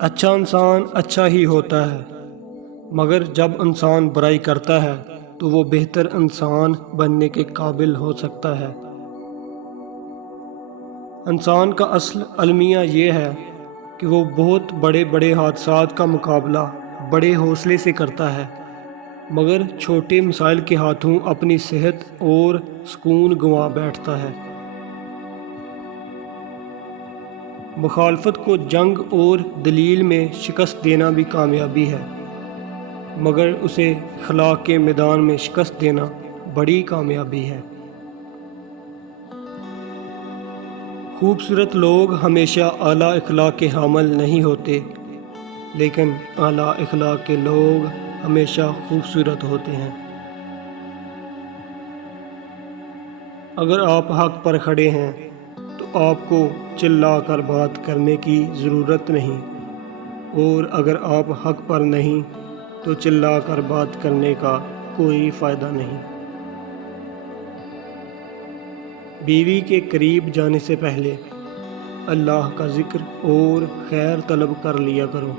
اچھا انسان اچھا ہی ہوتا ہے، مگر جب انسان برائی کرتا ہے تو وہ بہتر انسان بننے کے قابل ہو سکتا ہے۔ انسان کا اصل المیہ یہ ہے کہ وہ بہت بڑے بڑے حادثات کا مقابلہ بڑے حوصلے سے کرتا ہے، مگر چھوٹے مسائل کے ہاتھوں اپنی صحت اور سکون گنوا بیٹھتا ہے۔ مخالفت کو جنگ اور دلیل میں شکست دینا بھی کامیابی ہے، مگر اسے اخلاق کے میدان میں شکست دینا بڑی کامیابی ہے۔ خوبصورت لوگ ہمیشہ اعلیٰ اخلاق کے حامل نہیں ہوتے، لیکن اعلیٰ اخلاق کے لوگ ہمیشہ خوبصورت ہوتے ہیں۔ اگر آپ حق پر کھڑے ہیں تو آپ کو چلا کر بات کرنے کی ضرورت نہیں، اور اگر آپ حق پر نہیں تو چلا کر بات کرنے کا کوئی فائدہ نہیں۔ بیوی کے قریب جانے سے پہلے اللہ کا ذکر اور خیر طلب کر لیا کرو۔